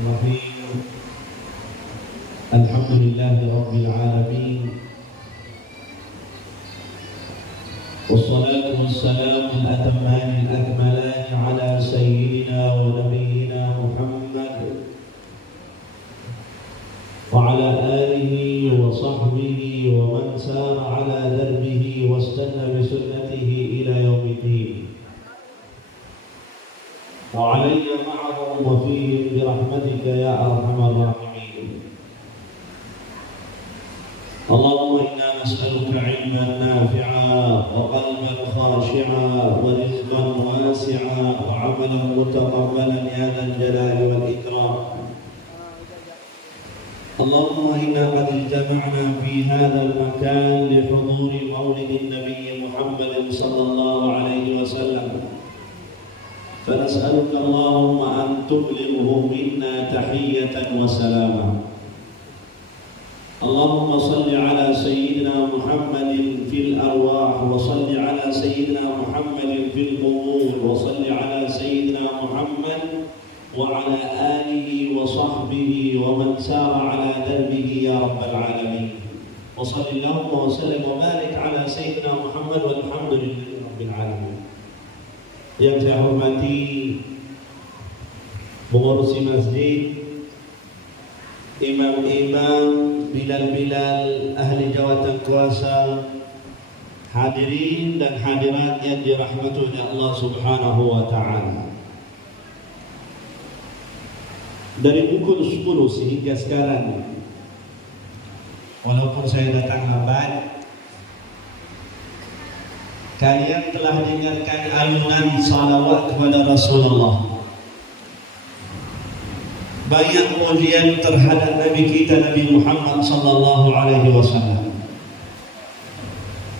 Bismillahirrahmanirrahim. Alhamdulillahirabbil alamin. Wassalatu wassalamu al-atamman al-akmalan ala sayyidina wa nabiyyina Muhammad wa ala alihi wa sahbihi wa man sara ala darbihi wastanna bi sunnatihi ila yaumiddin. وعلي معهم وفيهم برحمتك يا أرحم الراحمين. اللهم إنا نسألك علما نافعا وقلبا خاشعا ورزقا واسعا وعملا متقبلا يا ذا الجلال والإكرام. اللهم إنا قد اجتمعنا في هذا المكان لحضور مولد النبي محمد صلى الله عليه وسلم، فنسألك اللهم أن تبلغه منا تحية وسلاما. اللهم صل على سيدنا محمد في الأرواح، وصل على سيدنا محمد في القبور، وصل على سيدنا محمد وعلى آله وصحبه ومن سار على دربه يا رب العالمين. وصل اللهم وسلم وبارك على سيدنا محمد والحمد لله رب العالمين. Yang saya hormati pengurusi masjid, imam-imam, bilal-bilal, ahli jawatan kuasa, hadirin dan hadirat yang dirahmati oleh Allah Subhanahu wa taala. Dari pukul 10 sehingga sekarang, walaupun saya datang lambat, kalian telah dengarkan alunan salawat kepada Rasulullah. Banyak pujian terhadap Nabi kita Nabi Muhammad sallallahu alaihi wasallam.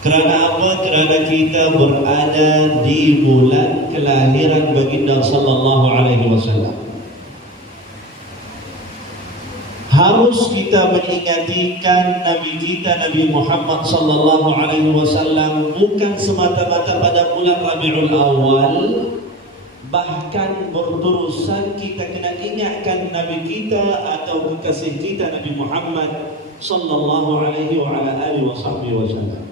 Kerana apa? Kerana kita berada di bulan kelahiran baginda sallallahu alaihi wasallam. Harus kita mengingatkan Nabi kita Nabi Muhammad sallallahu alaihi wasallam bukan semata-mata pada bulan Rabiul Awal, bahkan berterusan kita kena ingatkan Nabi kita atau kekasih kita Nabi Muhammad sallallahu alaihi wa ala alihi wasallam.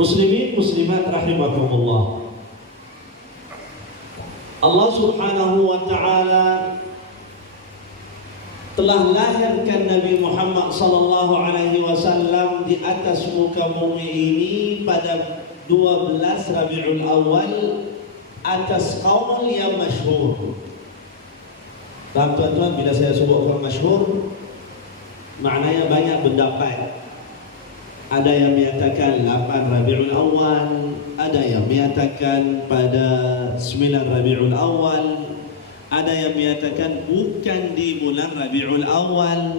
Muslimin muslimat rahimakumullah. Allah Subhanahu wa taala telah lahirkan Nabi Muhammad sallallahu alaihi wasallam di atas muka bumi ini pada 12 Rabiul Awal atas qaul yang masyhur. Tuan-tuan, bila saya sebutkan masyhur, maknanya banyak pendapat. Ada yang menyatakan 8 Rabiul Awal, ada yang menyatakan pada 9 Rabiul Awal, ada yang menyatakan bukan di bulan Rabiul Awal,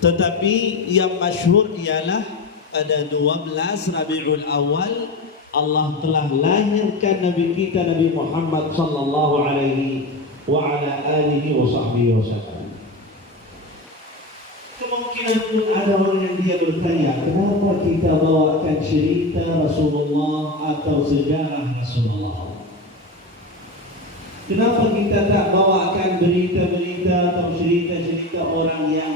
tetapi yang masyhur ialah pada 12 Rabiul Awal Allah telah lahirkan Nabi kita Nabi Muhammad sallallahu alaihi wa ala alihi wa sahbihi wasallam. Kemungkinan pun ada orang yang dia bertanya, kenapa kita bawakan cerita Rasulullah atau sejarah Rasulullah? Kenapa kita tak bawakan berita-berita atau cerita-cerita orang yang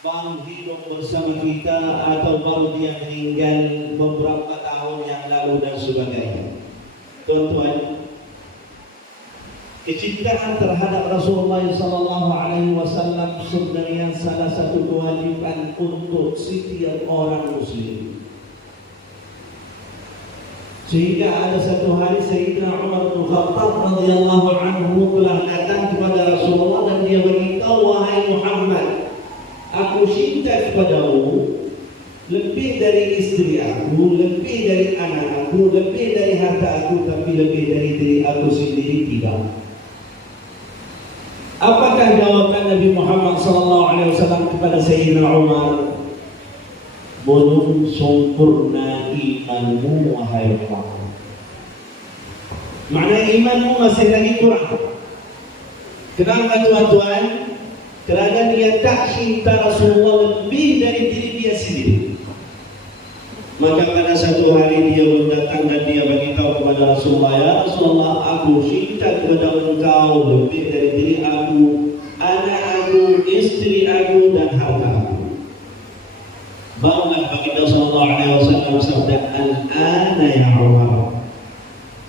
baru hidup bersama kita atau baru dia meninggal beberapa tahun yang lalu dan sebagainya? Tuan-tuan, kecintaan terhadap Rasulullah SAW sebenarnya salah satu kewajiban untuk setiap orang Muslim. Sehingga ada satu hari Sayyidina Umar bin Khattab radhiyallahu anhu telah datang kepada Rasulullah dan dia beritahu, wahai Muhammad, aku cinta kepadamu lebih dari istri aku, lebih dari anak aku, lebih dari harta aku, tapi lebih dari diri aku sendiri tidak. Apakah jawaban Nabi Muhammad SAW kepada Sayyidina Umar? Belum sempurna imanmu wahai Muhammad. Maknanya imanmu masih lagi kurang. Kenapa tuan-tuan? Kerana dia tak cinta Rasulullah lebih dari diri dia sendiri. Maka pada satu hari dia datang dan dia beritahu kepada Rasulullah, ya Rasulullah, aku cinta kepada engkau lebih dari diri aku, anak aku, istri aku, dan harta aku. Barulah baginda sallallahu alaihi wasallam bersabda, al-ana ya Umar.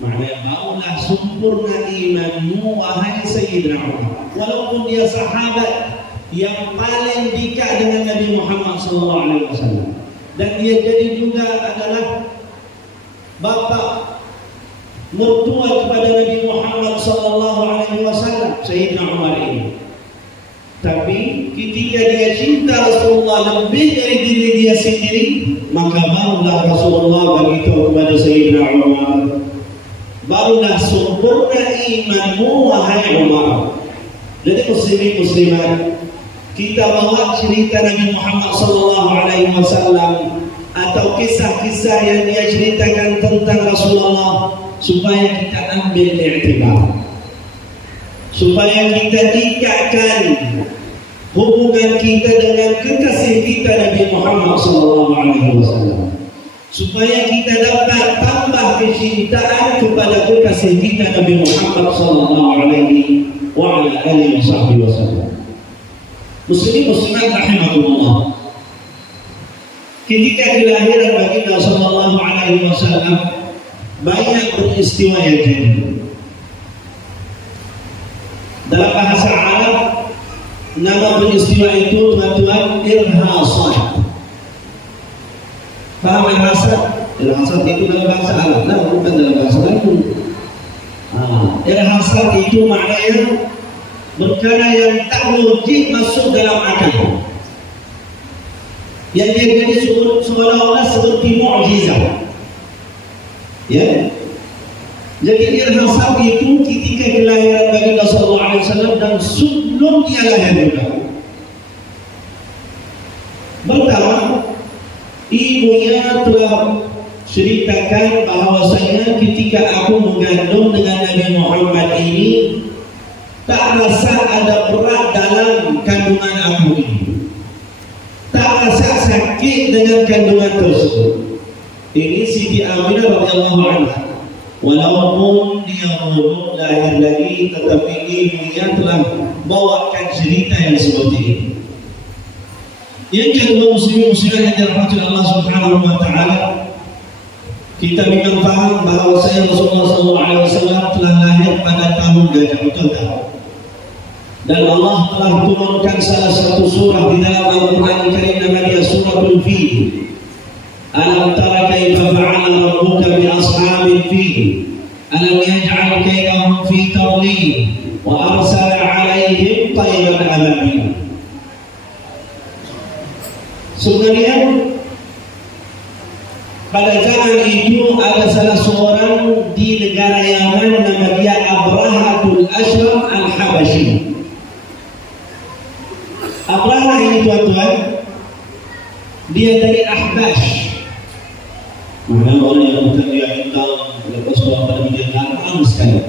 Maknanya barulah sempurna imanmu wahai Sayyidina Umar. Walaupun dia sahabat yang paling dekat dengan Nabi Muhammad sallallahu alaihi wasallam, dan dia jadi juga adalah bapa mertua kepada Nabi Muhammad sallallahu alaihi wasallam, Sayyidina Umar ini. Tapi ketika dia cinta Rasulullah lebih dari diri dia sendiri, maka barulah Rasulullah beritahu kepada Sayyidina Umar, barulah sempurna imanmu wahai Umar. Jadi muslimin muslimat, kita bawa cerita Nabi Muhammad sallallahu alaihi wasallam atau kisah-kisah yang dia ceritakan tentang Rasulullah supaya kita ambil i'tibar, supaya kita ikatkan hubungan kita dengan kekasih kita Nabi Muhammad sallallahu alaihi wasallam, supaya kita dapat tambah kecintaan kepada kekasih kita Nabi Muhammad sallallahu alaihi wasallam. Muslimin muslimat rahimakumullah, ketika kelahiran baginda sallallahu alaihi wasallam banyak peristiwa yang terjadi. Dalam bahasa Arab nama peristiwa itu tuan-tuan irhasat. Paham irhasat? Irhasat itu dalam bahasa Arab, nah, bukan dalam bahasa lain. Irhasat itu maknanya perkara yang tak logik masuk dalam akal, yang dia jadi seolah-olah seperti mukjizat. Ya. Jadi irhasat itu ketika kelahiran baginda sallallahu alaihi wasallam dan sebelum dia lahir juga. Pertama, ibunya telah ceritakan bahawasanya ketika aku mengandung dengan Nabi Muhammad ini, tak rasa ada berat dalam kandungan aku ini, tak rasa sakit dengan kandungan tersebut. Ini Siti Aminah radhiyallahu anha. Walaupun dia belum lahir lagi, tetapi ibunya telah bawakan cerita yang seperti ini. Yang kedua, muslimin muslimat yang dirahmati Allah Subhanahu wa taala, kita memang faham bahawa Rasulullah SAW telah lahir pada tahun Gajah, betul tak? Dan Allah telah turunkan salah satu surah di dalam Al-Quran Karim, namanya Suratul Fil. Alam tara kaifa fa'ala rabbuka bi ashabil fil, alam yaj'al kaydahum fi tadlil wa arsala 'alaihim tayran ababil. Sebenarnya pada zaman itu ada salah seorang di negara Yaman, nama dia Abrahatul Ashraf Al-Habashi. Abrahah ini tuan-tuan, dia dari Ahbash. Mana orang yang bukan dia hitam, lepas orang pada dia garam sekali.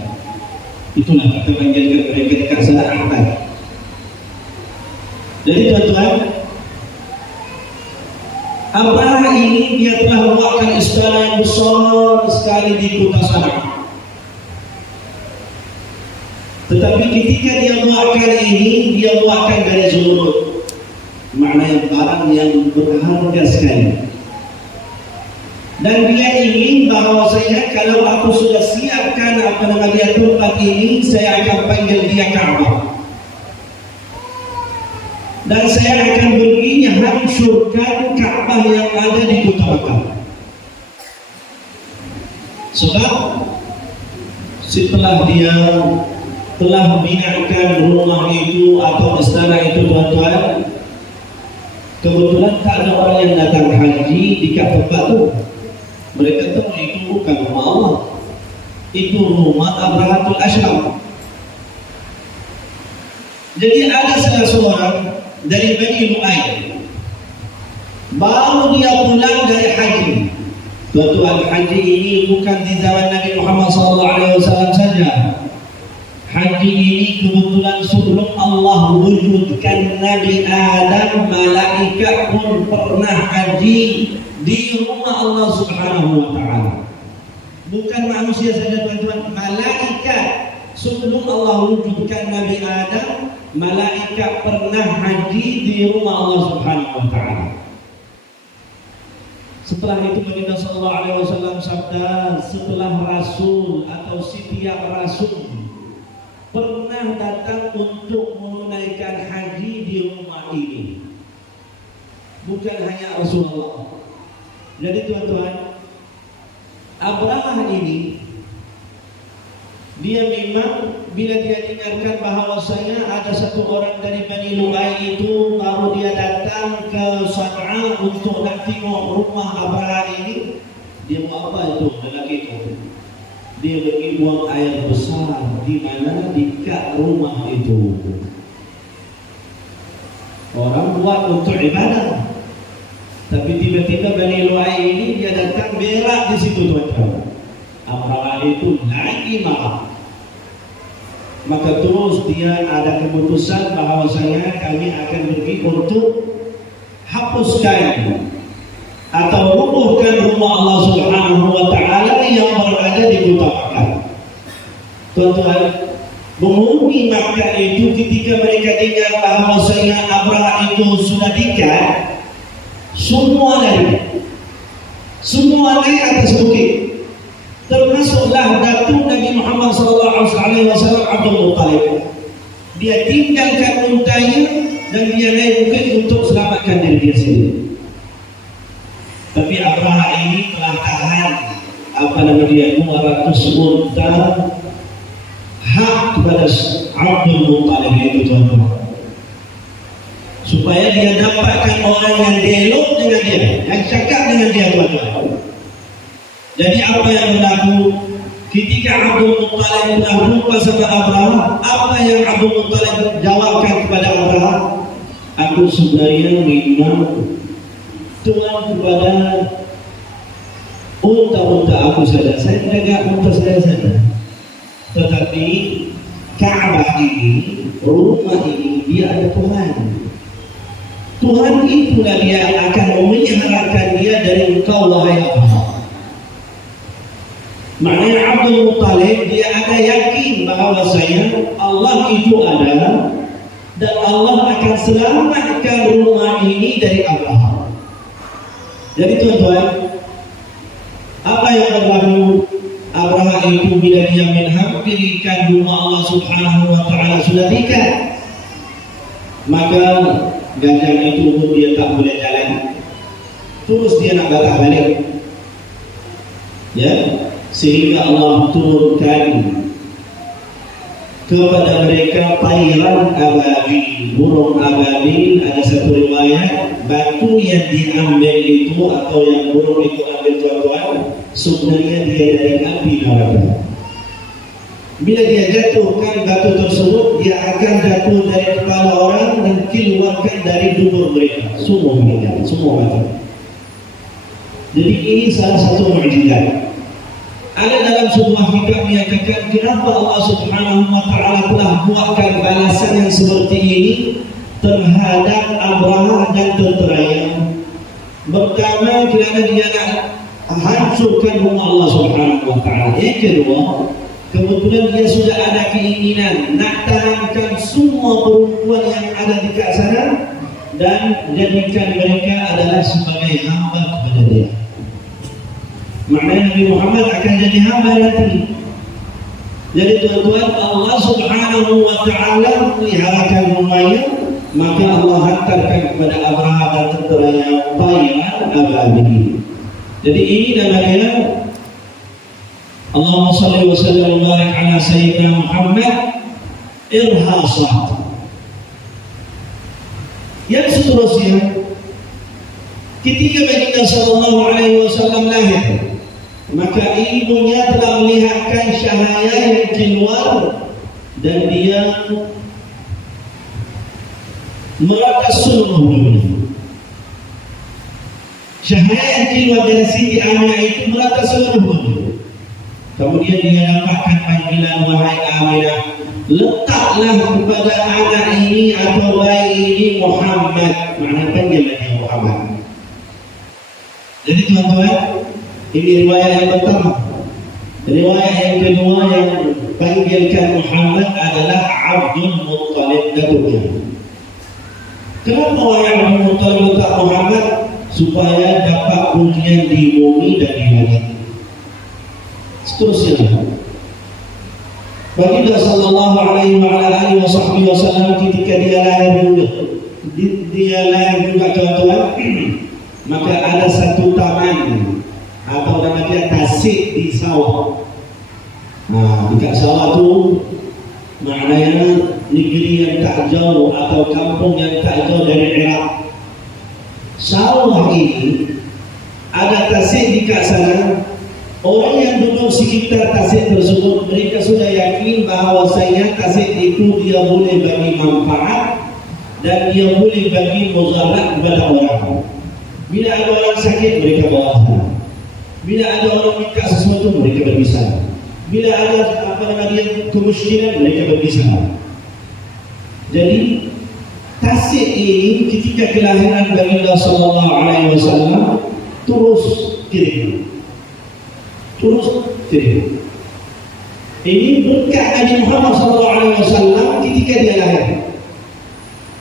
Itulah kita panggilkan mereka dekat sana Ahbash. Jadi tuan-tuan, Abrahah ini dia telah membuatkan istana yang besar sekali di kota sana. Tetapi ketika dia buatkan ini, dia buatkan dari zumrud, maknanya barang yang berharga sekali. Dan dia ingin bahawasanya kalau aku sudah siapkan dia tempat ini, saya akan panggil dia Ka'bah. Dan saya akan pergi hancurkan Ka'bah yang ada di kota Makkah. Sebab setelah dia telah membinakan rumah itu atau istana itu tuan-tuan, kebetulan tak ada orang yang datang haji di tempat itu. Mereka tahu itu bukan rumah Allah, itu rumah Abrahatul Ashraf. Jadi ada salah seorang dari Bani Lu'ay, baru dia pulang dari haji. Tuan-tuan, haji ini bukan di zaman Nabi Muhammad SAW saja. haji ini kebetulan sebelum Allah wujudkan Nabi Adam, malaikat pun pernah haji di rumah Allah Subhanahu wa taala. Bukan manusia saja tuan-tuan, malaikat sebelum Allah wujudkan Nabi Adam, malaikat pernah haji di rumah Allah Subhanahu wa taala. Setelah itu baginda sallallahu alaihi wasallam sabda, setelah rasul atau setiap rasul pernah datang untuk menunaikan haji di rumah ini, bukan hanya Rasulullah. Jadi tuan-tuan, Abrahah ini dia memang bila dia dengarkan bahawasanya ada satu orang dari Bani Lu'ay itu baru dia datang ke San'a untuk nak tengok rumah Abrahah ini, dia buat apa itu lelaki itu? Dia pergi buang air besar di mana dekat rumah itu. Orang buat untuk ibadah, tapi tiba-tiba Bani Lu'ay ini dia datang berak di situ tuan-tuan. Abrahah itu lagi marah. Maka terus dia ada keputusan bahawasanya kami akan pergi untuk hapuskan atau rubuhkan rumah Allah Subhanahu wa taala yang berada di kota Makkah. Tuan-tuan, penghuni Makkah itu ketika mereka dengar bahawasanya Abrahah itu sudah dekat, semua naik atas bukit. Termasuklah datuk Nabi Muhammad sallallahu alaihi wasallam Abdul Muttalib. Dia tinggalkan untanya dan dia naik bukit untuk selamatkan diri dia sendiri. Tapi Abrahah ini telah tahan 200 unta hak kepada Abdul Muttalib itu tuan-tuan, supaya dia dapatkan orang yang dialog dengan dia, yang cakap dengan dia tuan-tuan. Jadi apa yang berlaku ketika Abdul Muttalib telah berjumpa sama Abrahah? Apa yang Abdul Muttalib jawabkan kepada Abrahah? Aku sebenarnya minta tuan kepada unta-unta aku saja. Saya tidak unta saya saja. Tetapi Ka'bah ini, rumah ini, dia ada Tuhan. Tuhan itulah dia akan memeliharakan dia dari engkau wahai Abrahah. Maknanya Abdul Muttalib dia ada yakin bahawasanya Allah itu ada dan Allah akan selamatkan rumah ini dari Abrahah. Jadi tuan-tuan, apa yang berlaku? Abrahah itu bila dia menghampirikan rumah Allah Subhanahu wa taala sudah dekat, maka gajah itu pun dia tak boleh jalan. Terus dia nak balik. Ya, sehingga Allah turunkan kepada mereka tayran ababil, burung ababil. Ada satu riwayat batu yang diambil itu atau yang burung itu ambil tuan-tuan, sebenarnya dia dari api neraka. Bila dia jatuhkan batu tersebut, dia akan jatuh dari kepala orang dan keluarkan dari dubur mereka. Semua meninggal, semua mati. Jadi ini salah satu mukjizat. Ada dalam sebuah kitab menyatakan kenapa Allah Subhanahu wa taala telah buatkan balasan yang seperti ini terhadap Abrahah dan tenteranya. Pertama, kerana dia nak hancurkan rumah Allah Subhanahu wa taala. Yang kedua, kebetulan dia sudah ada keinginan nak tahankan semua perempuan yang ada di sana dan jadikan mereka adalah sebagai hamba kepada dia. Maknanya Nabi Muhammad akan jadi hamba nanti. Jadi tuan-tuan, Allah Subhanahu wa taala meliharakan rumahnya, maka Allah hantarkan kepada Abrahah dan tenteranya tayran ababil. Jadi ini namanya Allahumma salli wa sallim wa barik ala sayyidina Muhammad irhasat. Yang seterusnya, ketika baginda sallallahu alaihi wasallam lahir, maka ibunya telah melihatkan cahaya yang keluar dan dia merata seluruh dunia. Cahaya yang keluar dari Siti Aminah itu merata seluruh dunia. Kemudian dia dapatkan panggilan wahai Aminah, letaklah kepada anak ini atau bayi ini Muhammad, maknanya panggillah dia Muhammad. Jadi tuan-tuan, ini riwayat yang pertama. Riwayat yang kedua yang panggilkan Muhammad adalah Abdul Muttalib datuknya. Kenapa orang Abdul Muttalib letak Muhammad? Supaya dapat pujian di bumi dan di langit. Seterusnya, Baginda sallallahu alaihi wasallam ketika dia lahir juga tuan-tuan, maka ada satu taman atau namanya tasik di sawah. Nah, dekat sawah tu maknanya negeri yang tak jauh atau kampung yang tak jauh dari Iraq. Sawah ini ada tasik di kat sana. Orang yang duduk sekitar tasik tersebut, mereka sudah yakin bahawasanya tasik itu dia boleh bagi manfaat dan dia boleh bagi mudarat kepada orang. Bila ada orang sakit, mereka bawa sana. Bila ada orang minta sesuatu, mereka pergi sana. Bila ada kemusykilan, mereka pergi sana. Jadi tasik ini ketika kelahiran Baginda sallallahu alaihi wasallam terus kering. Ini berkat Nabi Muhammad sallallahu alaihi wasallam ketika dia lahir.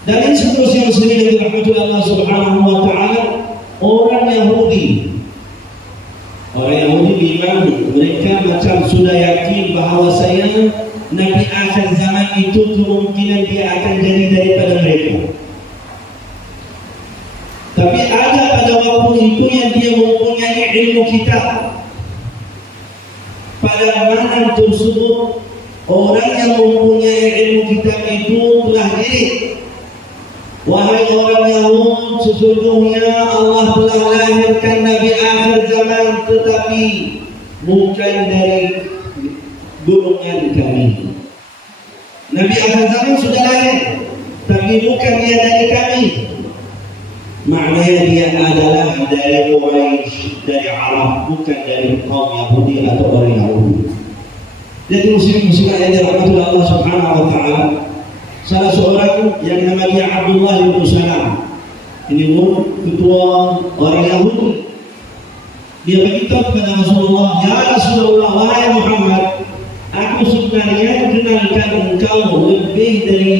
Dan ini seterusnya yang sering dirahmati Allah Subhanahu wa taala, orang Yahudi memang mereka macam sudah yakin bahawasanya Nabi akhir zaman itu kemungkinan dia akan jadi daripada mereka. Tapi ada pada waktu itu yang dia mempunyai ilmu kitab. Pada mana tersebut orang yang mempunyai ilmu kitab itu telah diri. Wahai orang Yahud, sesungguhnya Allah telah lahirkan Nabi akhir zaman, tetapi bukan dari golongan kami. Nabi akhir zaman sudah lahir, tapi bukan dia dari kami. Maknanya dia adalah dari Quraisy, dari Arab, bukan dari kaum Yahudi atau orang Yahudi. Jadi muslim-muslimat yang dirahmati Allah Subhanahu wa taala, salah seorang yang nama dia Abdullah bin Salam, ini pun ketua orang Yahudi. Dia berkata kepada Rasulullah, "Ya Rasulullah, wahai Muhammad, aku sebenarnya kenalkan engkau lebih dari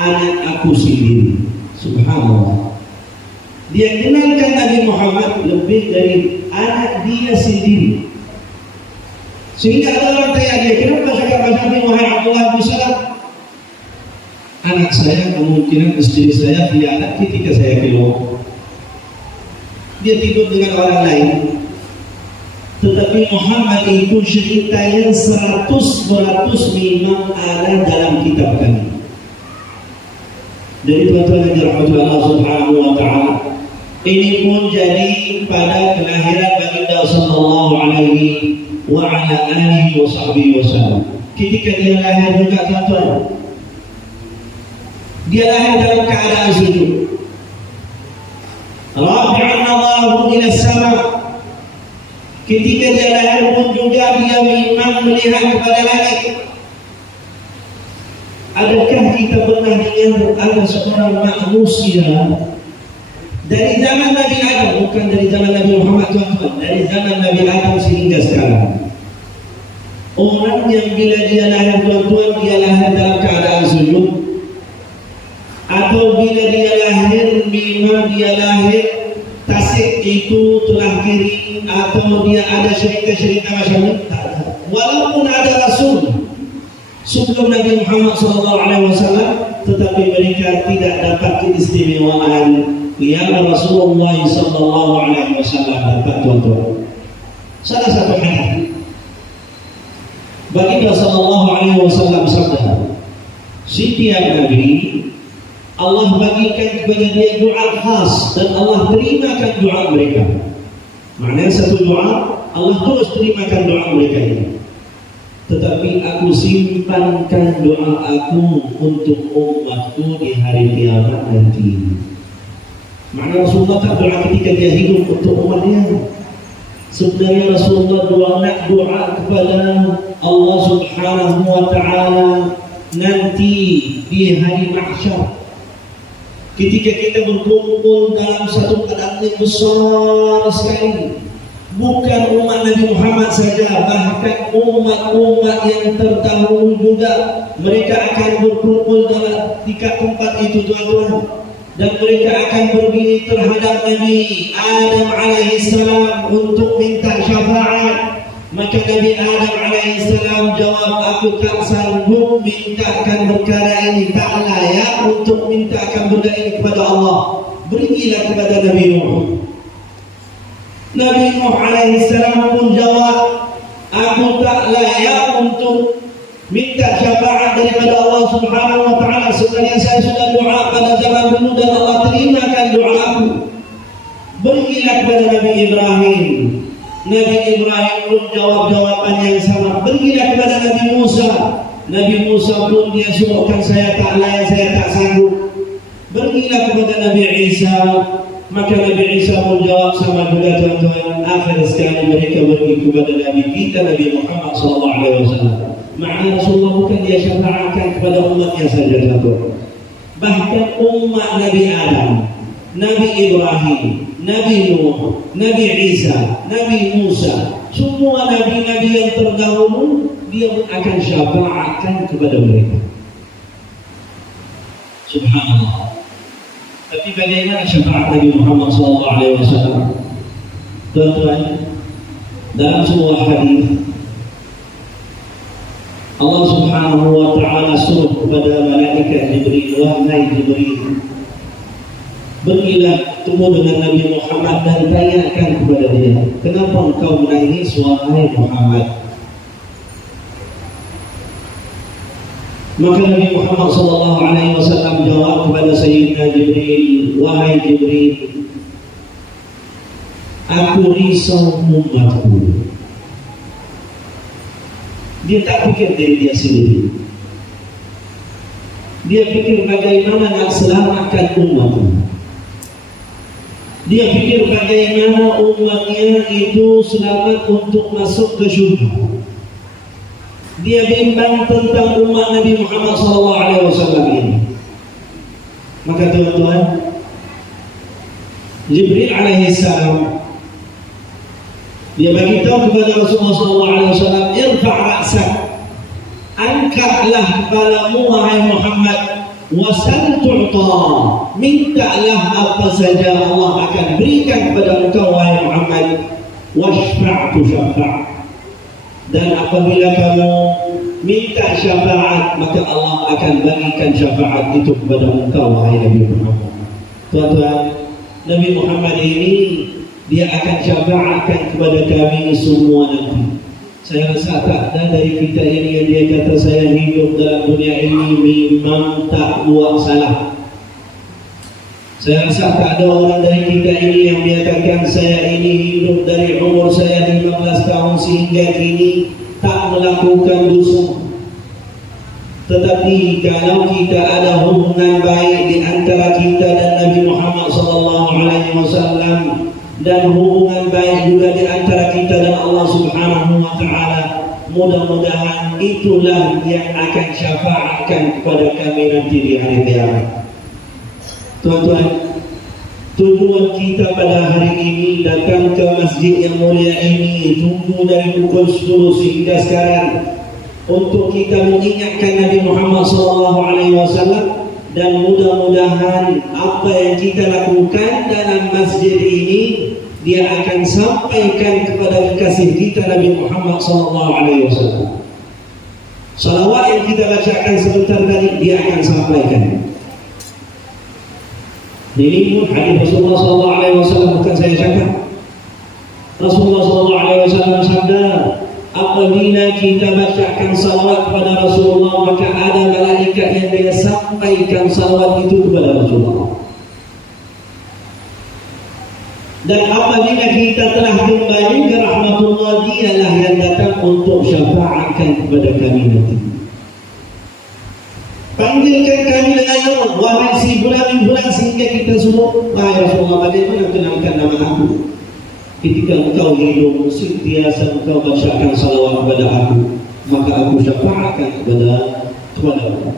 anak aku sendiri." Subhanallah. Dia kenalkan Nabi Muhammad lebih dari anak dia sendiri. Sehingga ada orang tanya dia, kenapa cakap macam ini wahai Abdullah bin Salam? Anak saya kemungkinan istri saya punya anak ketika saya keluar. Dia tidur dengan orang lain. Tetapi Muhammad itu ceritanya 100% memang ada dalam kitab kami. Jadi tuan-tuan yang dirahmati Allah Subhanahu wa taala, ini pun jadi pada kelahiran Baginda sallallahu alaihi wa ala alihi wa sahbihi wasallam. Ketika dia lahir juga tuan-tuan, dia lahir dalam keadaan sujud. Rafi'an nadharahu ila sama. Ketika dia lahir pun juga dia memang melihat kepada langit. Adakah kita pernah dengar ada seorang manusia dari zaman Nabi Adam, bukan dari zaman Nabi Muhammad tuan-tuan, dari zaman Nabi Adam sehingga sekarang, orang yang bila dia lahir tuan-tuan, dia lahir dalam keadaan sujud, atau bila dia lahir memang dia lahir tasik itu telah kering, atau dia ada cerita-cerita macam ini, tak ada. Walaupun ada Rasul sebelum Nabi Muhammad SAW, tetapi mereka tidak dapat keistimewaan yang Rasulullah SAW dapat tuan-tuan. Salah satu hadis Baginda SAW sabda, setiap Nabi Allah bagikan kepada dia doa khas dan Allah terimakan doa mereka. Maknanya satu doa Allah terus terimakan doa mereka ini. Tetapi aku simpankan doa aku untuk umatku di hari kiamat nanti. Makna Rasulullah tak doa ketika dia hidup untuk umatnya. Sebenarnya Rasulullah doa kepada Allah Subhanahu wa taala nanti di hari mahsyar, ketika kita berkumpul dalam satu keadaan yang besar sekali, bukan umat Nabi Muhammad saja, bahkan umat-umat yang terdahulu juga, mereka akan berkumpul di tempat itu, tuan-tuan. Dan mereka akan berdiri terhadap Nabi Adam alaihissalam untuk minta syafaat. Maka Nabi Adam alaihissalam jawab, aku tak sanggup mintakan perkara ini, tak layak untuk mintakan benda ini kepada Allah. Berilah kepada Nabi Nuh. Nabi Nuh alaihissalam pun jawab, aku tak layak untuk minta syafaat daripada Allah Subhanahu wa taala. Sebenarnya saya sudah doa pada zaman dulu dan Allah terimakan doa aku. Berilah kepada Nabi Ibrahim. Nabi Ibrahim pun jawab jawaban yang sama. Berilah kepada Nabi Musa. Nabi Musa pun dia suruhkan, saya tak layak, saya tak sanggup. Berilah kepada Nabi Isa. Maka Nabi Isa pun jawab sama juga, tuan-tuan. Akhir sekali mereka beri kepada Nabi kita, Nabi Muhammad SAW. Makna Rasulullah bukan dia syafaatkan kepada umatnya saja, tuan-tuan. Bahkan umat Nabi Adam, Nabi Ibrahim, Nabi Nuh, Nabi Isa, Nabi Musa, semua nabi-nabi yang terdahulu, dia pun akan syafaatkan kepada mereka. Subhanallah. Tapi bagaimana syafaat Nabi Muhammad SAW? Tuan-tuan, dalam sebuah hadis Allah Subhanahu wa taala suruh kepada malaikat Jibril, wahai Jibril, pergilah temu dengan Nabi Muhammad dan tanyakan kepada dia, kenapa engkau menangis wahai Muhammad? Maka Nabi Muhammad SAW jawab kepada Sayyidina Jibril, wahai Jibril, aku risau umatku. Dia tak fikir diri dia sendiri. Dia fikir bagaimana nak selamatkan umatnya. Dia fikir bagaimana umatnya itu selamat untuk masuk ke syurga. Dia bimbang tentang umat Nabi Muhammad SAW ini. Maka tuan-tuan, Jibril alaihissalam dia beritahu kepada Rasulullah SAW, irfa' ra'sak, angkatlah kepalamu wahai Muhammad, wasal tu'ta, mintalah apa saja Allah akan berikan kepada engkau wahai Muhammad, washfa' tushfa', dan apabila kamu minta syafaat, maka Allah akan bagikan syafaat itu kepada engkau wahai Nabi Muhammad. Tuan-tuan, Nabi Muhammad ini dia akan syafaatkan kepada kami semua nanti. Saya rasa tak ada dari kita ini yang dia kata saya hidup dalam dunia ini memang tak buat salah. Saya rasa tak ada orang dari kita ini yang menyatakan saya ini hidup dari umur saya 15 tahun sehingga kini tak melakukan dosa. Tetapi kalau kita ada hubungan baik di antara kita dan Nabi Muhammad SAW, dan hubungan baik juga di antara kita dan Allah Subhanahu wa taala, mudah-mudahan itulah yang akan syafaatkan kepada kami nanti di hari kiamat. Tuan-tuan, tujuan kita pada hari ini datang ke masjid yang mulia ini, tunggu dari pukul 10 sehingga sekarang, untuk kita mengingatkan Nabi Muhammad SAW. Dan mudah-mudahan apa yang kita lakukan dalam masjid ini, dia akan sampaikan kepada kekasih kita Nabi Muhammad SAW. Salawat yang kita bacakan sebentar tadi, dia akan sampaikan. Ini pun hadis Rasulullah SAW, bukan saya cakap. Rasulullah SAW sabda, apabila kita bacakan salawat kepada Rasulullah, maka ada malaikat yang dia sampaikan salawat itu kepada Rasulullah. Dan apabila kita telah kembali ke rahmatullah, dialah yang datang untuk syafaatkan kepada kami nanti. Panggilkan kami dengan nama, wahai si bulan sehingga kita semua, wahai Rasulullah, bagaimana kenalkan nama aku? Ketika engkau hidup, sentiasa engkau bacakan salawat kepada aku, maka aku syafaatkan kepada kepada Allah.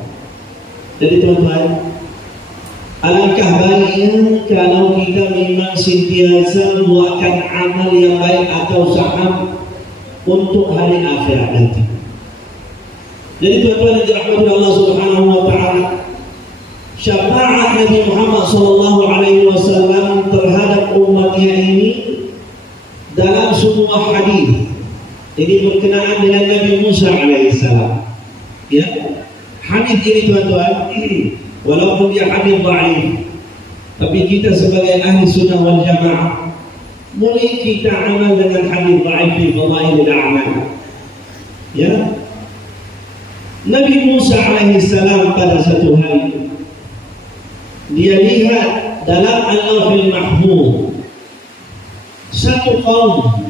Jadi tuan-tuan, alangkah baiknya kalau kita memang sentiasa buatkan amal yang baik atau saham untuk hari akhirat nanti. Jadi tuan-tuan yang dirahmati Allah Subhanahu wa taala, syafaat Nabi Muhammad sallallahu alaihi wasallam terhadap umatnya ini dalam sebuah hadis. Ini berkenaan dengan Nabi Musa alaihissalam. Ya, hadis ini tuan-tuan, walaupun dia hadis dhaif, tapi kita sebagai ahli sunnah wal jamaah mulai kita amal dengan hadis dhaif di fadailul a'mal. Ya, Nabi Musa alaihissalam pada satu hari dia lihat dalam Al-Lauhul Mahfuz satu kaum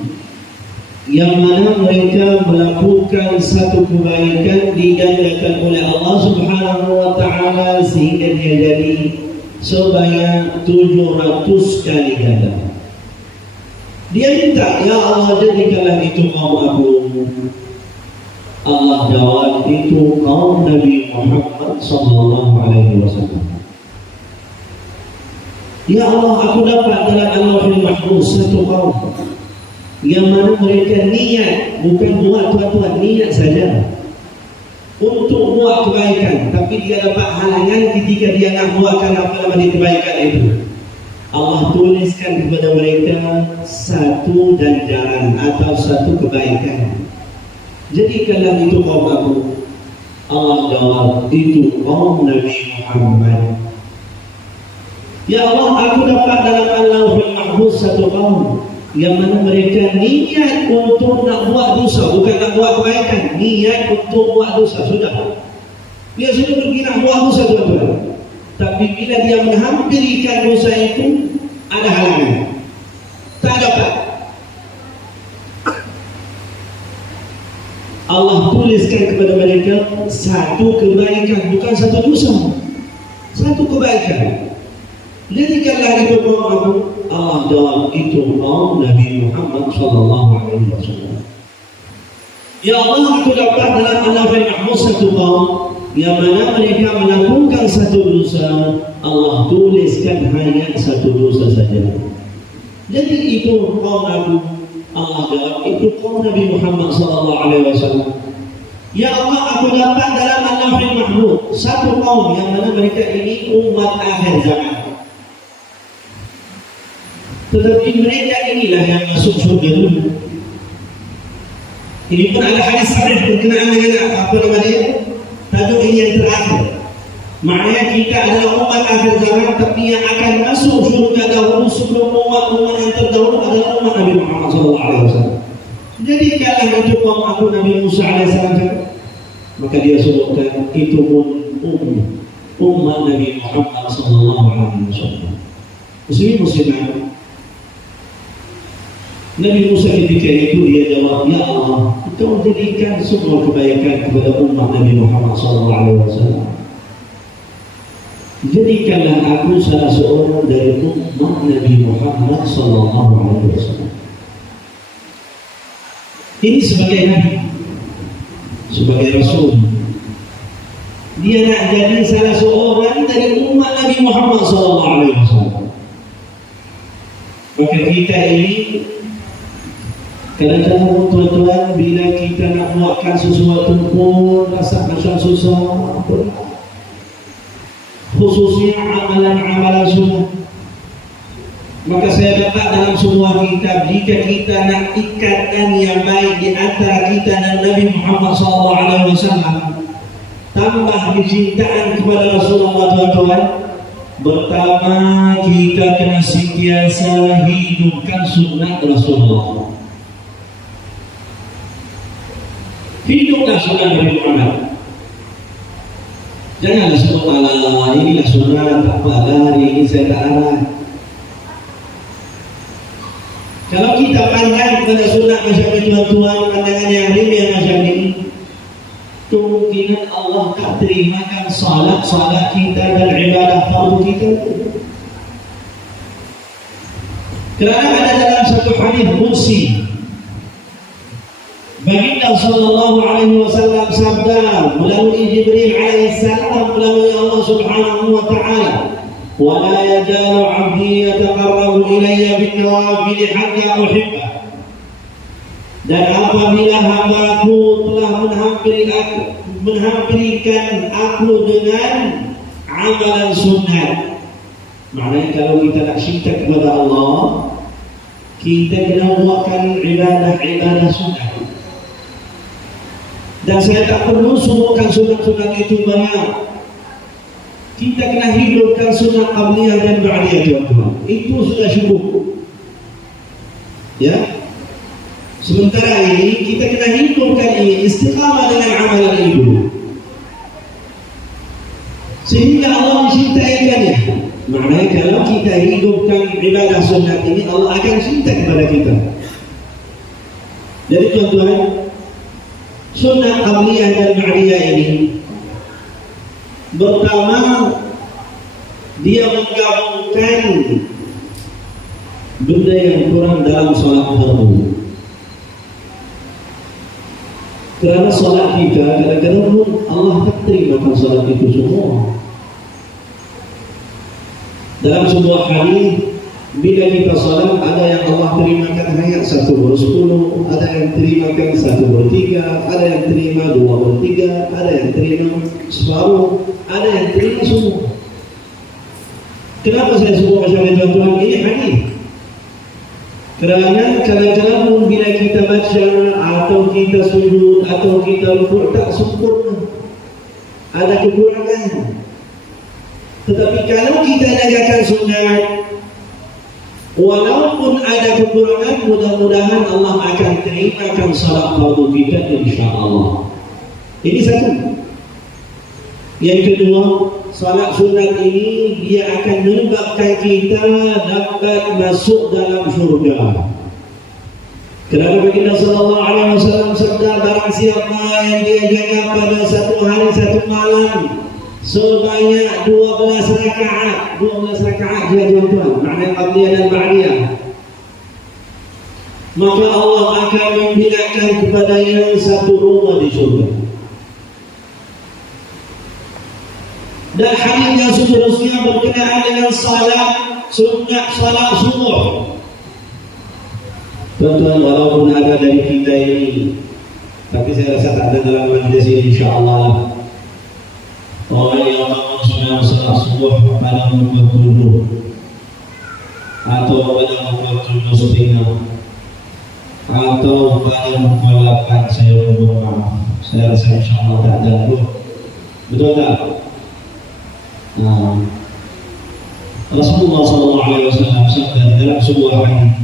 yang mana mereka melakukan satu kebaikan digandakan oleh Allah Subhanahu wa taala sehingga dia jadi sebanyak 700 kali ganda. Dia minta, ya Allah, jadikanlah itu kaum aku. Allah jawab, itu kaum Nabi Muhammad sallallahu alaihi wasallam. Ya Allah, aku dapat dalam Al-Lauhul Mahfuz satu kaum yang mana mereka niat, bukan buat tuan-tuan, niat saja untuk buat kebaikan, tapi dia dapat halangan ketika dia nak buatkan kebaikan itu. Allah tuliskan kepada mereka satu ganjaran atau satu kebaikan. Jadikanlah itu kaum aku. Allah jawab, itu kaum Nabi Muhammad. Ya Allah, aku dapat dalam Al-Lauhul Mahfuz satu kaum yang mana mereka niat untuk nak buat dosa, bukan nak buat kebaikan, niat untuk buat dosa. Sudah, dia sudah pergi nak buat dosa tuan-tuan, tapi bila dia menghampirikan dosa itu ada halangan, tak dapat. Allah tuliskan kepada mereka satu kebaikan, bukan satu dosa, satu kebaikan. Jadikanlah itu kaum aku. Allah jawab, itu kaum Nabi Muhammad sallallahu alaihi wasallam. Ya Allah, aku dapat dalam Al-Lauhul Mahfuz satu kaum yang mana mereka melakukan satu dosa, Allah tuliskan hanya satu dosa saja. Jadi itu kaum aku. Allah jawab, itu kaum Nabi Muhammad sallallahu alaihi wasallam. Ya Allah, aku dapat dalam Al-Lauhul Mahfuz satu kaum yang mana mereka ini umat akhir zaman. Tetapi mereka inilah yang masuk surga dulu. Ini pun ada hadis sahih berkenaan dengan apa namanya? Tajuk ini yang terakhir. Maknanya kita adalah umat akhir zaman, tapi yang akan masuk surga dahulu sebelum umat-umat yang terdahulu adalah umat Nabi Muhammad SAW. Jadi kalau itu kaum aku Nabi Musa AS, maka dia sebutkan itu pun umat Nabi Muhammad SAW. Muslimin. Nabi Musa ketika itu dia jawab, ya Allah, Kau jadikan semua kebaikan kepada umat Nabi Muhammad SAW. Jadikanlah aku salah seorang dari umat Nabi Muhammad SAW. Ini sebagai Nabi, sebagai Rasul. Dia nak jadi salah seorang dari umat Nabi Muhammad SAW. Maka kita ini kadang-kadang tuan-tuan, bila kita nak buatkan sesuatu pun rasa macam susah, khususnya amalan-amalan sunnah. Maka saya dapat dalam sebuah kitab, jika kita nak ikatan yang baik di antara kita dan Nabi Muhammad SAW, tambah kecintaan kepada Rasulullah tuan-tuan, pertama kita kena sentiasa hidupkan sunnah Rasulullah. Hiduplah sunnah Nabi Muhammad. Janganlah sebut ala inilah sunnah, tak apa hari ini saya tak arah. Kalau kita pandang kepada sunnah macam ini tuan-tuan, pandangan yang rimeh macam ini, kemungkinan Allah tak terimakan salat kita dan ibadah fardu kita. Kerana ada dalam satu hadis qudsi, Baginda sallallahu alaihi wasallam sabda melalui Jibril alaihi salam melalui Allah Subhanahu wa taala, "Wa la yazalu 'abdi yataqarrabu ilayya bin nawafil hatta uhibbah." Dan apabila hamba-Ku telah menghampirikan aku dengan amalan sunnah. Maknanya kalau kita nak cinta kepada Allah, kita kena buatkan ibadah sunnah. Dan saya tak perlu suruhkan sunat-sunat itu banyak. Kita kena hidupkan sunat qabliyah dan ba'diyah, tuan-tuan. Itu sudah cukup. Ya. Sementara ini kita kena hidupkan ini istiqamah dengan amalan itu, sehingga Allah mencintaikannya. Maknanya kalau kita hidupkan ibadah sunat ini, Allah akan cinta kepada kita. Jadi tuan-tuan, sunnah qabliyah dan ba'diyah ini pertama dia menggabungkan benda yang kurang dalam salat fardu. Kerana salat kita kadang-kadang Allah tak terimakan salat itu semua. Dalam sebuah hadis, bila kita salat, ada yang Allah terimakan hanya 1/10, ada yang terimakan 1/3, ada yang terima 2/3, ada yang terima separuh, ada yang terima semua. Kenapa saya sebut macam ini, tuan-tuan? Ini hadis. Kerana kadang-kadang bila kita baca atau kita sujud atau kita rukuk tak sempurna, ada kekurangan. Tetapi kalau kita negakkan sunat, walaupun ada kekurangan, mudah-mudahan Allah akan terimakan salat fardu kita, insya-Allah. Ini satu. Yang kedua, salat sunat ini dia akan menyebabkan kita dapat masuk dalam syurga. Kerana Baginda sallallahu alaihi wasallam sabda, barang siapa yang dia jaga pada satu hari satu malam sebanyak 12 rakaat. 12 rakaat dia, tuan-tuan, maknanya qabliyah dan ba'diyah, maka Allah akan membinakan kepadanya satu rumah di syurga. Dan hadis yang seterusnya berkenaan dengan salat sunat, salat subuh. Tuan-tuan, walaupun ada dari kita ini, tapi saya rasa tak ada dalam majlis ini, insya-Allah. Orang yang bangun sunat salat subuh pada pukul 7 atau pada pukul 7:30 atau pada pukul 8, saya mohon maaf. Saya rasa insya-Allah tak ada. Betul tak? Rasulullah SAW sabda dalam sebuah hadis,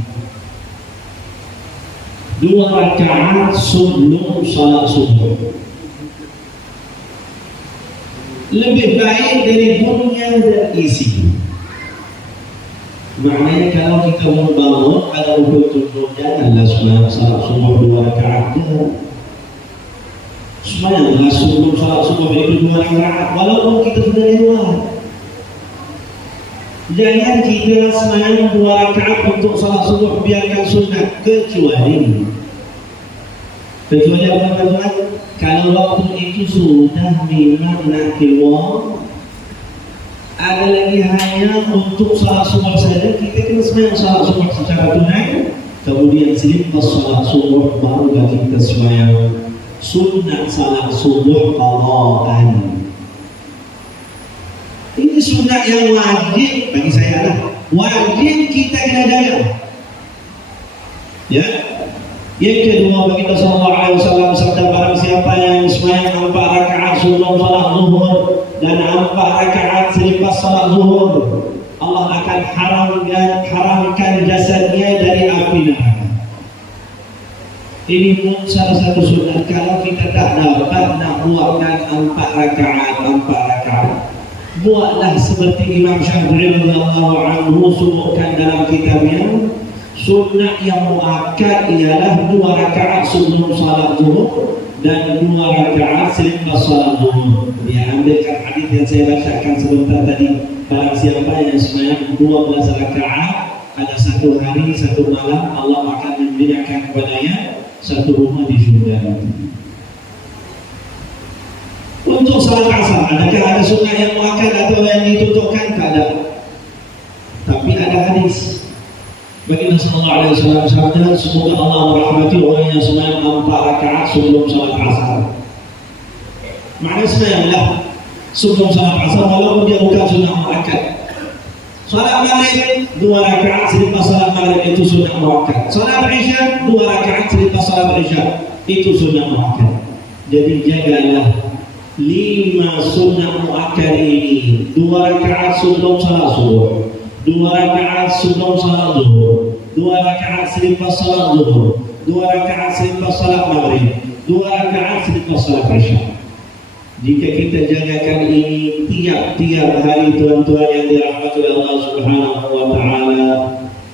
2 rakaat sebelum salat subuh lebih baik dari dunia dan isi. Maknanya kalau kita mau bangun pada pukul 7, janganlah salat subuh 2 rakaat. Semayanglah sebelum salat subuh itu 2 rakaat, walaupun kita sudah lewat. Jangan kita semayang 2 rakaat untuk salat subuh, biarkan sunat. Kecuali apa-apa, kalau waktu itu sudah memang nak keluar, ada lagi hanya untuk salat subuh saja, kita kena semayang salat subuh secara tunai, kemudian selepas salat subuh baru kita semayang sunat salat subuh qadaan. Ini sunat yang wajib bagi saya lah. Wajib kita kena jaga. Ya. Yang kedua, Baginda sallallahu alaihi wasallam sabda, barang siapa yang sembahyang 4 rakaat sebelum salat zuhur dan 4 rakaat selepas salat zuhur, Allah akan haramkan jasadnya dari api neraka. Ini pun salah satu sunat. Kalau kita tak dapat nak buatkan 4 rakaat, buatlah seperti Imam Syafi'i radhiyallahu anhu sebutkan dalam kitabnya, sunat yang muakkad ialah 2 rakaat sebelum salat zuhur dan 2 rakaat selepas salat zuhur. Dia ambilkan hadis yang saya bacakan sebentar tadi, barang siapa yang sembahyang 12 rakaat pada satu hari satu malam, Allah akan memberikan kepadanya satu rumah di surga. Untuk salat asar, adakah ada sunnah yang muakkad atau yang ditutukan? Tak ada. Tapi ada hadis. Baginda sallallahu alaihi wasallam bersabda, semoga Allah merahmati orang yang sembahyang 4 rakaat sebelum salat asar. Maknanya sembahyanglah sebelum salat asar walaupun dia bukan sunnah muakkad. Salat maghrib 2 rakaat selepas salat maghrib itu sunnah muakkad. Salat isya 2 rakaat selepas salat isya itu sunnah muakkad. Jadi jagalah 5 sunnah muakkad ini. 2 rakaat sebelum salat subuh, 2 rakaat sebelum salat zuhur, 2 rakaat selepas salat zuhur, 2 rakaat selepas salat maghrib, 2 rakaat selepas salat isya. Jika kita jagakan ini tiap-tiap hari, tuan-tuan yang dirahmati oleh Allah Subhanahu wa taala,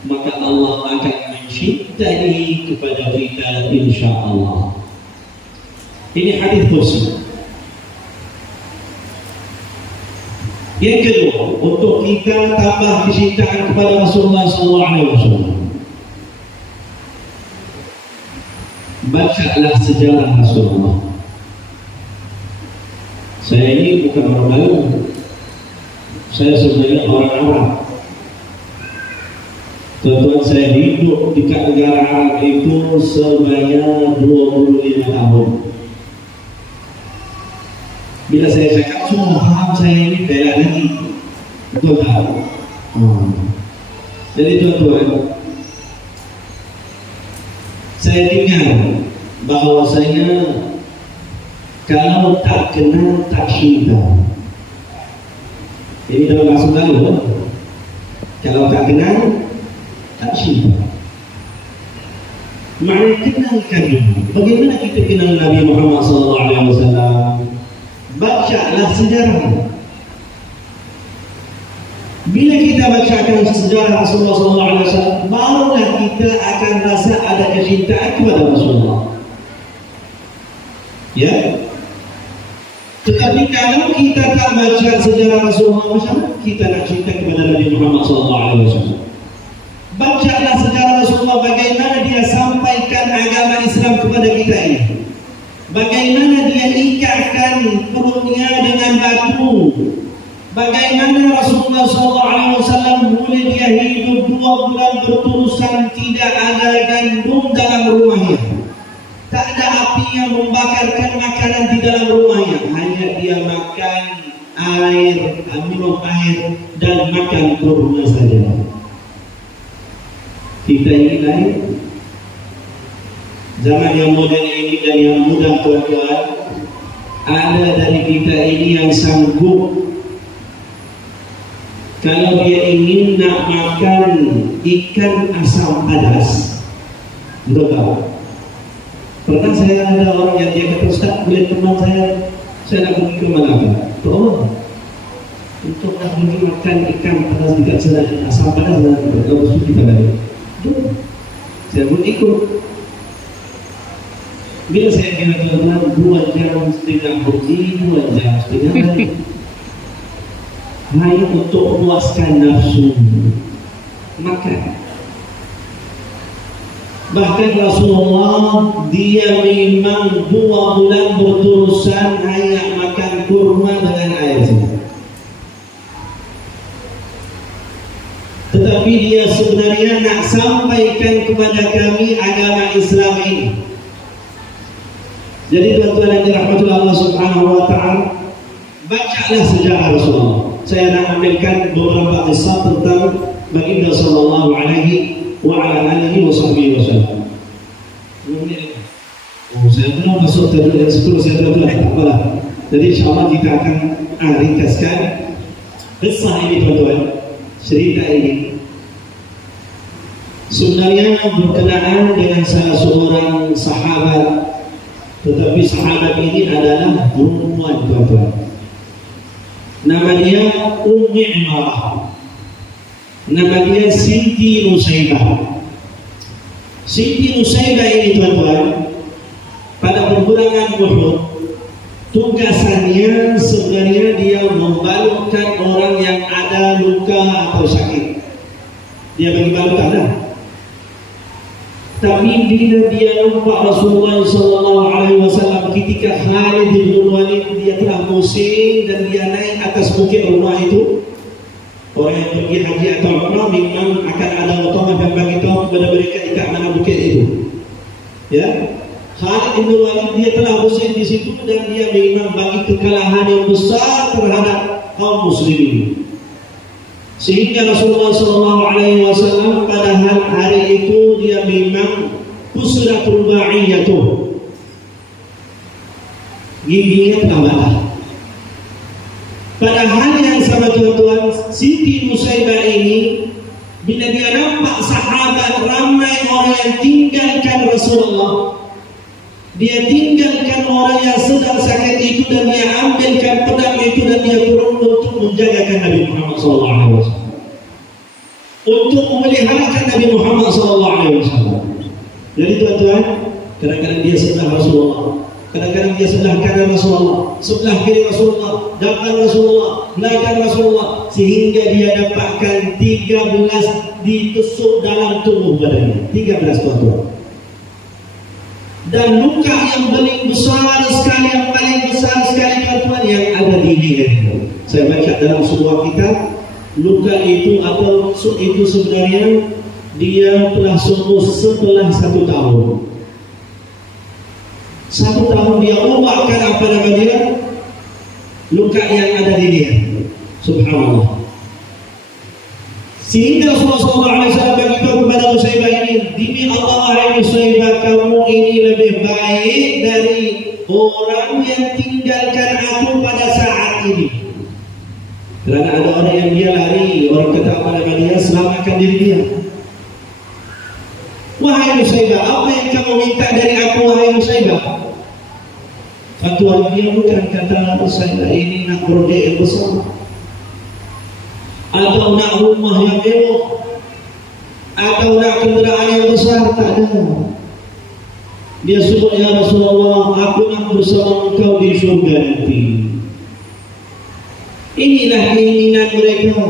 maka Allah akan mencintai kepada kita insya-Allah. Ini hadis Muslim. Yang kedua, untuk kita tambah kecintaan kepada Rasulullah SAW, bacalah sejarah Rasulullah. Saya ini bukan orang baru. Saya sebenarnya orang Arab. Tuan-tuan, saya hidup di negara Arab itu sebanyak 25 tahun. Bila saya cakap semua paham saya ini bela lagi. Betul tak? Jadi tuan-tuan, saya dengar bahawasanya kalau tak kenal tak cinta. Ini dalam bahasa Melayu. Kalau tak kenal tak cinta. Maknanya kenalkan dulu. Bagaimana kita kenal Nabi Muhammad SAW? Bacalah sejarah. Bila kita bacakan sejarah Rasulullah SAW, barulah kita akan rasa ada kecintaan kepada Rasulullah. Ya. Tetapi kalau kita tak baca sejarah Rasulullah, macam mana kita nak cinta kepada Nabi Muhammad SAW? Bacalah sejarah Rasulullah, bagaimana dia sampaikan agama Islam kepada kita ini. Bagaimana dia ikatkan perutnya dengan batu. Bagaimana Rasulullah SAW boleh dia hidup 2 bulan berterusan tidak ada gandum dalam rumahnya. Tak ada api yang membakarkan makanan di dalam rumahnya. Hanya dia makan air, minum air dan makan kurma saja. Kita ini lain. Zaman yang moden ini dan yang muda, tuan-tuan, ada dari kita ini yang sanggup kalau dia ingin nak makan ikan asam pedas. Betul tak? Pernah saya ada orang yang dia kata, Ustaz, boleh teman saya nak pergi ke mana? Oh, untuk nak pergi makan ikan pedas dekat sana, asam pedas dan kalau kita balik. Saya pun ikut. Bila saya kira tuan-tuan 2 jam setengah pergi, 2 jam setengah balik. Hanya untuk puaskan nafsu makan. Bahkan Rasulullah dia memang 2 bulan berterusan hanya makan kurma dengan air saja. Tetapi dia sebenarnya nak sampaikan kepada kami agama Islam ini. Jadi tuan-tuan yang dirahmati Allah Subhanahu wa taala, bacalah sejarah Rasulullah. Saya nak ambilkan beberapa kisah tentang baginda sallallahu alaihi wa ala alihi wa sahbihi wasallam. Saya belum masuk tadi yang 10 saya dah tak apalah. Jadi insya-Allah kita akan ringkaskan kisah ini tuan-tuan. Cerita ini sebenarnya berkenaan dengan salah seorang sahabat, tetapi sahabat ini adalah perempuan tuan-tuan. Nama dia Ummi Imarah. Nama dia Siti Nusaybah. Siti Nusaybah ini tuan-tuan, pada peperangan Uhud, tugasannya sebenarnya dia membalutkan orang yang ada luka atau sakit. Dia bagi balutan lah. Tapi bila dia nampak Rasulullah SAW ketika Khalid bin Walid dia telah pusing dan dia naik atas bukit rumah itu. Orang yang pergi haji atau umrah memang akan ada otomatis yang bagi tahu kepada mereka di mana bukit itu. Ya, Khalid bin Walid dia telah pusing di situ dan dia memang bagi kekalahan yang besar terhadap kaum muslimin. Sehingga Rasulullah SAW pada hari itu dia memang kusratul ba'iyatuh, giginya telah patah. Pada hal yang sama tuan-tuan, Siti Nusaybah ini bila dia nampak sahabat ramai orang yang tinggalkan Rasulullah, dia tinggalkan orang yang sedang sakit itu dan dia ambilkan pedang itu dan dia turun untuk menjagakan Nabi Muhammad SAW, untuk memeliharakan Nabi Muhammad SAW. Jadi tuan-tuan, kadang-kadang dia sebelah Rasulullah, kadang-kadang dia sebelah kanan Rasulullah, sebelah kiri Rasulullah, depan Rasulullah, belakang Rasulullah, sehingga dia dapatkan 13 ditusuk dalam tubuh badannya. 13 tuan-tuan. Dan luka yang paling besar sekali, yang paling besar sekali tuan-tuan, yang ada di lehernya. Saya baca dalam sebuah kitab, luka itu atau itu sebenarnya dia telah sembuh setelah 1 tahun. 1 tahun dia ubahkan apa nama dia, luka yang ada di leher. Subhanallah. Sehingga Rasulullah SAW beritahu kepada Nusaybah ini, demi Allah Nusaybah, kamu ini lebih baik dari orang yang tinggalkan aku pada saat ini. Kerana ada orang yang dia lari, orang kata kepada dia, selamatkan diri dia. Wahai Nusaybah, apa yang kamu minta dari aku, wahai Nusaybah? Fatwa dia bukan kata saya ini nak projek yang besar, atau nak rumah yang mewah, atau nak kenderaan yang besar, tak ada. Dia sebut, ya Rasulullah, aku nak bersama engkau di syurga nanti. Inilah keinginan mereka.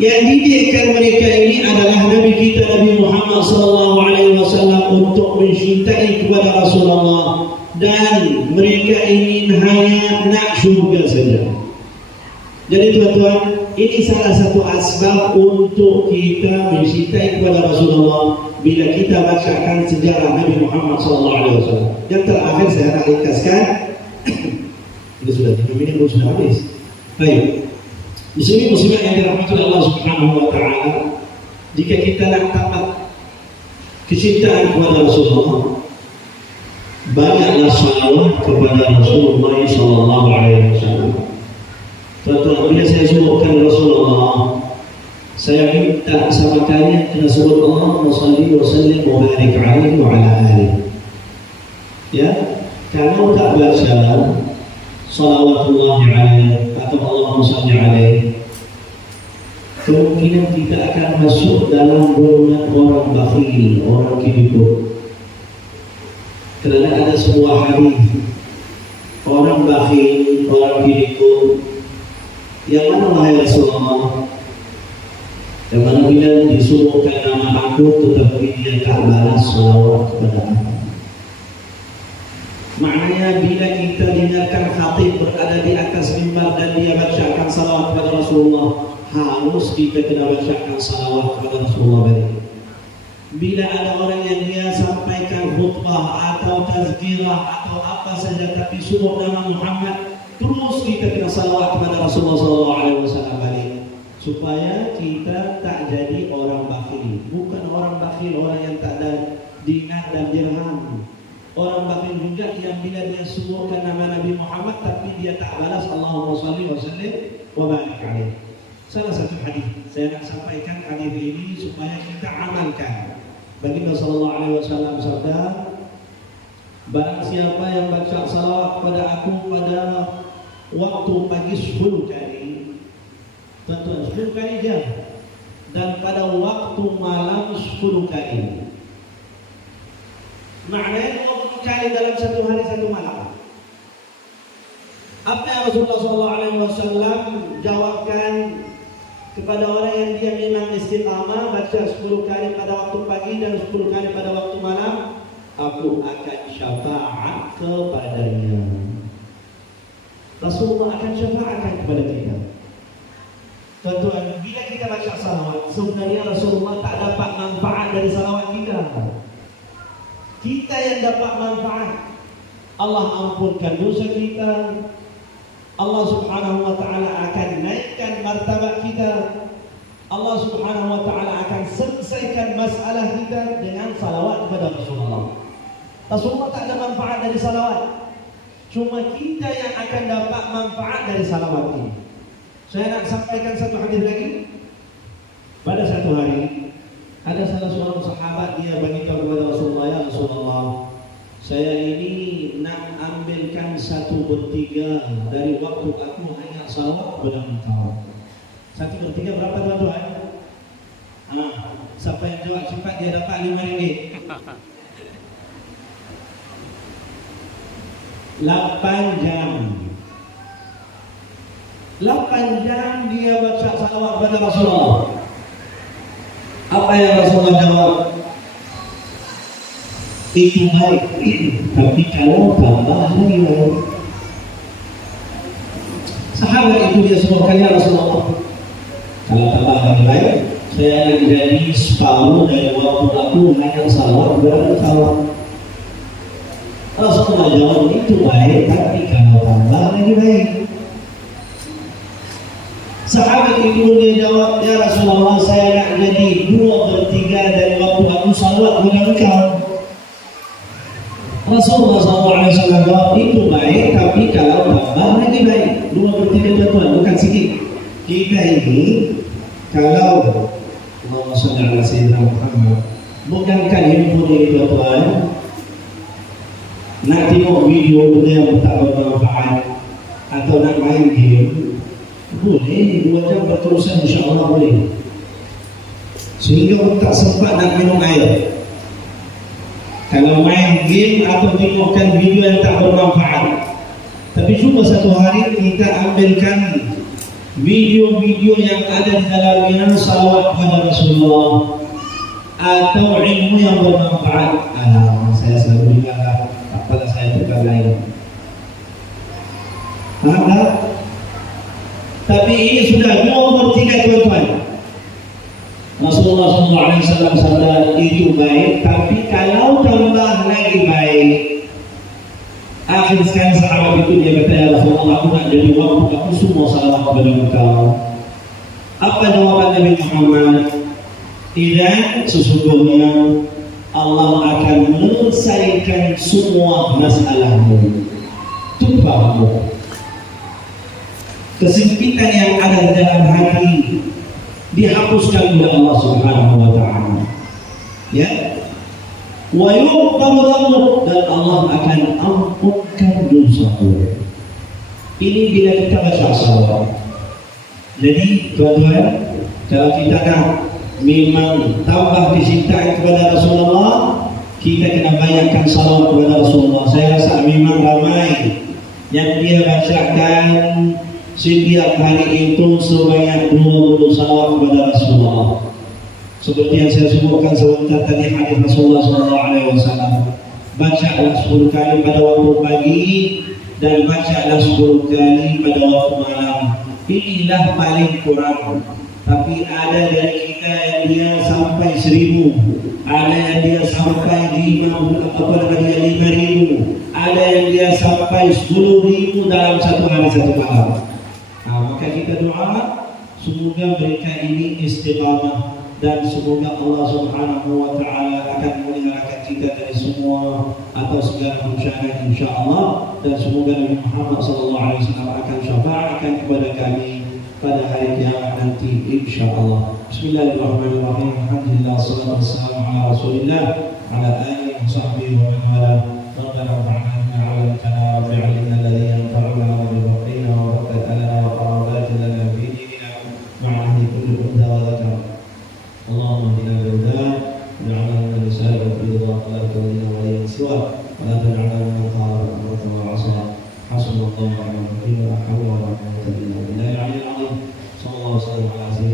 Yang didikkan mereka ini adalah Nabi kita Nabi Muhammad SAW untuk mencintai kepada Rasulullah, dan mereka ingin hanya nak syurga saja. Jadi tuan-tuan, ini salah satu asbab untuk kita mencintai kepada Rasulullah bila kita bacakan sejarah Nabi Muhammad SAW. Yang terakhir saya nak ringkaskan. Ini sudah 3 minit sudah habis. Baik. Di sini muslimin yang dirahmati Allah Subhanahu wa taala, jika kita nak dapat kecintaan kepada Rasulullah, banyaklah salawat kepada Rasulullah sallallahu alaihi wasallam. Tuan-tuan, bila saya sebutkan Rasulullah, saya minta sama kalian kena sebut Allahumma salli wa sallim wa barik alaihi wa ala alihi. Ya, kalau tak baca salawatullah alaihi atau Allahumma salli alaihi, kemungkinan kita akan masuk dalam golongan orang bakhil, orang kibir. Kerana ada sebuah hadis, orang bakhil, orang kibir, yang mana wahai Rasulullah, yang mana bila disuruhkan nama aku tetapi dia tak balas salawat kepada aku. Maknanya bila kita dengarkan khatib berada di atas mimbar dan dia bacakan salawat kepada Rasulullah, harus kita kena bacakan salawat kepada Rasulullah balik. Bila ada orang yang dia sampaikan khutbah atau tazkirah atau apa saja tapi suruh nama Muhammad, terus kita kena salawat kepada Rasulullah SAW balik, supaya kita tak jadi orang bakhil. Bukan orang bakhil orang yang tak ada dinar dan dirham. Orang bakhil juga yang bila dia suruhkan nama Nabi Muhammad tapi dia tak balas Allahumma salli wa sallim wa barik alaihi. Salah satu hadis saya nak sampaikan hadis ini supaya kita amalkan. Baginda sallallahu alaihi wasallam sabda, barang siapa yang baca salawat kepada aku pada waktu pagi 10 kali, tentu 10 kali je, dan pada waktu malam 10 kali. Maknanya 20 kali dalam satu hari satu malam. Apa yang Rasulullah SAW jawabkan? kepada orang yang dia memang istiqamah baca 10 kali pada waktu pagi dan 10 kali pada waktu malam, aku akan syafaat kepadanya. Rasulullah akan syafaatkan kepada kita. Tuan-tuan, bila kita baca salawat, sebenarnya Rasulullah tak dapat manfaat dari salawat kita. Kita yang dapat manfaat. Allah ampunkan dosa kita. Allah Subhanahu wa taala akan naikkan martabat kita. Allah Subhanahu wa taala akan selesaikan masalah kita dengan salawat kepada Rasulullah. Rasulullah tak ada manfaat dari salawat. Cuma kita yang akan dapat manfaat dari salawat ini. Saya nak sampaikan satu hadis lagi. Pada satu hari ada salah seorang sahabat, dia beritahu kepada Rasulullah, ya Rasulullah, saya ini nak ambilkan 1/3 dari waktu aku hanya salawat kepada engkau. 1/3 berapa tuan-tuan? Siapa yang jawab cepat dia dapat RM5. 8 jam. 8 jam dia baca salawat kepada Rasulullah. Apa yang Rasulullah jawab? Itu baik, tapi kalau tambah lagi baik. Sahabat itu dia sebutkan, ya Rasulullah, kalau tambah lagi baik, saya akan jadi separuh dari waktu aku hanya salawat kepada engkau. Rasulullah jawab, itu baik, tapi kalau tambah lagi baik. Sahabat itu dia jawab, ya Rasulullah, saya nak jadi 2/3 dari waktu aku salawat kepada engkau. Rasulullah SAW jawab, itu baik, tapi kalau tambah lagi baik. 2/3 tuan-tuan, bukan sikit. Kita ini kalau Allahumma shalli ala sayyidina Muhammad, bukankan handphone ini tuan-tuan, nak tengok video yang tak bermanfaat atau nak main game, boleh 2 jam berterusan, insya-Allah boleh. Sehingga pun tak sempat nak minum air. Kalau main game atau tengokkan video yang tak bermanfaat. Tapi cuma satu hari kita ambilkan video-video yang ada di dalamnya salawat kepada Rasulullah atau ilmu yang bermanfaat. Saya selalu dengar, apalah saya tukar lain. Tapi ini sudah 2/3 tuan-tuan. Rasulullah SAW sabda, itu baik, tapi kalau tambah lagi baik. Akhir sekali sahabat itu dia kata, ya Rasulullah, aku nak jadi waktu aku semua salawat kepada engkau. Apa jawaban Nabi Muhammad? Tidak, sesungguhnya Allah akan menyelesaikan semua masalahmu, tumpahmu, kesempitan yang ada di dalam hati dihapuskan oleh Allah Subhanahu wa taala. Ya. Wa yughfaru lahu, dan Allah akan ampunkan dosa-mu. Ini bila kita baca salawat. Jadi tuan-tuan, kalau kita nak memang tambah kecintaan kepada Rasulullah, kita kena banyakkan salawat kepada Rasulullah. Saya rasa memang ramai yang dia bacakan setiap hari itu sebanyak 20 salawat kepada Rasulullah. Seperti yang saya sebutkan sebentar tadi, hadis Rasulullah SAW. Bacalah 10 kali pada waktu pagi dan bacalah 10 kali pada waktu malam. Inilah paling kurang. Tapi ada dari kita yang dia sampai 1000, ada yang dia sampai 5,000, ada yang dia sampai 10.000 dalam satu hari satu malam. Maka kita doa semoga mereka ini istiqamah, dan semoga Allah Subhanahu wa taala akan memelihara kita dari semua atau segala bencana, insyaallah, dan semoga Nabi Muhammad SAW akan syafaatkan kepada kami pada hari kiamat nanti, insyaallah. Bismillahirrahmanirrahim. Alhamdulillah, wassalatu wassalamu ala Rasulillah ala alihi wa sahbihi wa man wala. Rabbana fa'alna 'alamtana wa bi'ilmina alladhi yanfa'una wa bi'ilmina wa barakatana wa qarabatina fi dinina ma'ahdi kulli umda wa dhakar. Allahumma bina billah wa'alana bisalih wa bidha wa lana waliyan siwa wa la taj'alna min al-qawmi wa 'aswa. Hasbunallahu wa ni'mal wakeel wa la hawla wa la quwwata illa billah. Sallallahu alaihi wa sallam.